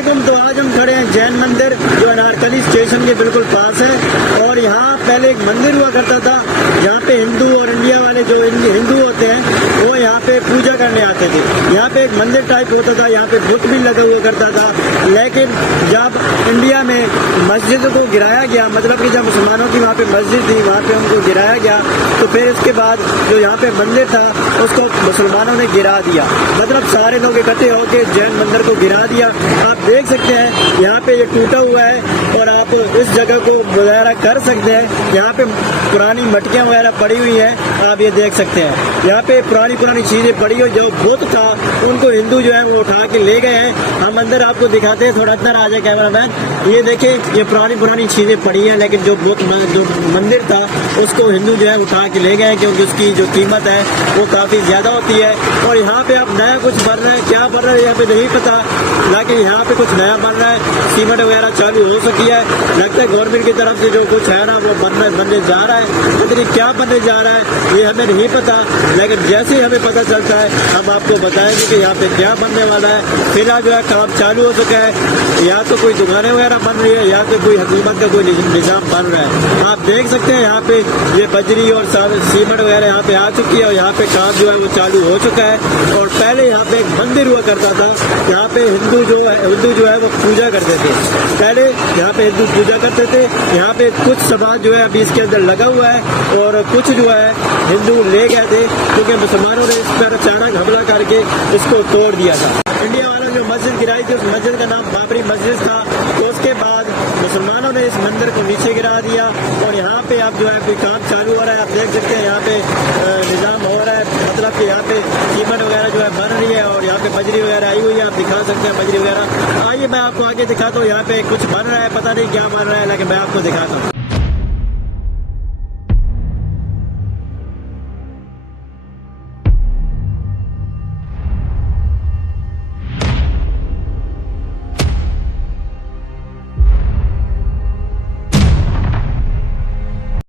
अस्सलामुअलैकुम। तो आज हम खड़े हैं जैन मंदिर जो अनारकली स्टेशन के बिल्कुल पास है। और यहाँ पहले एक मंदिर हुआ करता था जहाँ पे हिंदू और इंडिया वाले जो हिंदू होते हैं वो यहाँ पे पूजा करने आते थे। यहाँ पे एक मंदिर टाइप होता था, यहाँ पे बुत भी लगा हुआ करता था। लेकिन जब इंडिया में मस्जिद को गिराया गया, मतलब कि जब मुसलमानों की वहाँ पे मस्जिद थी वहाँ पे उनको गिराया गया, तो फिर इसके बाद जो यहाँ पे मंदिर था उसको मुसलमानों ने गिरा दिया। मतलब सारे लोग इकट्ठे होकर जैन मंदिर को गिरा दिया। आप देख सकते हैं यहाँ पे ये टूटा हुआ है और आप इस जगह को मुजाहरा कर सकते हैं। यहाँ पे पुरानी मटकियाँ वगैरह पड़ी हुई हैं, आप ये देख सकते हैं। यहाँ पे पुरानी चीजें पड़ी हुई, जो बुत था उनको हिंदू जो है वो उठा के ले गए हैं। हम अंदर आपको दिखाते हैं, थोड़ा अंदर आ जाए कैमरामैन। ये देखिए ये पुरानी चीजें पड़ी हैं, लेकिन जो मंदिर था उसको हिंदू जो है उठा के ले गए, क्योंकि उसकी जो कीमत है वो काफी ज्यादा होती है। और यहाँ पे अब नया कुछ बन रहा है, क्या बन रहा है यहाँ पे नहीं पता, लेकिन यहाँ पे कुछ नया बन रहा है। सीमेंट वगैरह चालू हो सकी है, लगता है गवर्नमेंट की तरफ से जो कुछ है ना वो बनने जा रहा है। लेकिन क्या बनने जा रहा है ये हमें नहीं पता, लेकिन जैसे ही हमें पता चलता है हम आपको बताएंगे कि यहाँ पे क्या बनने वाला है। फिलहाल जो है काम चालू हो चुका है, या तो कोई दुकानें वगैरह बन रही है या तो कोई हुकूमत का कोई निजाम बन रहा है। आप देख सकते हैं यहाँ पे ये बजरी और सीमेंट वगैरह यहाँ पे आ चुकी है और यहाँ पे काम जो है वो चालू हो चुका है। और पहले यहाँ पे एक मंदिर हुआ करता था, यहाँ पे हिंदू जो है वो पूजा करते थे। पहले यहाँ पे हिंदू पूजा करते थे। यहाँ पे कुछ समाज जो है अभी इसके अंदर लगा हुआ है और कुछ जो है हिंदू ले गए थे, क्योंकि मुसलमानों ने इस पर अचानक हमला करके इसको तोड़ दिया था। इंडिया वालों ने मस्जिद गिराई थी, उस मस्जिद का नाम बाबरी मस्जिद था। तो उसके बाद मुसलमानों ने इस मंदिर को नीचे गिरा दिया और यहाँ पे अब जो है कोई काम चालू हो रहा है। आप देख सकते हैं यहाँ पे निजाम हो रहा है, मतलब कि यहाँ पे सीमेंट वगैरह जो है बन रही है और यहाँ पे बजरी वगैरह आई हुई है। आप दिखा सकते हैं बजरी वगैरह। आइए मैं आपको आगे दिखाता हूँ, यहाँ पे कुछ बन रहा है, पता नहीं क्या बन रहा है, लेकिन मैं आपको दिखाता हूँ।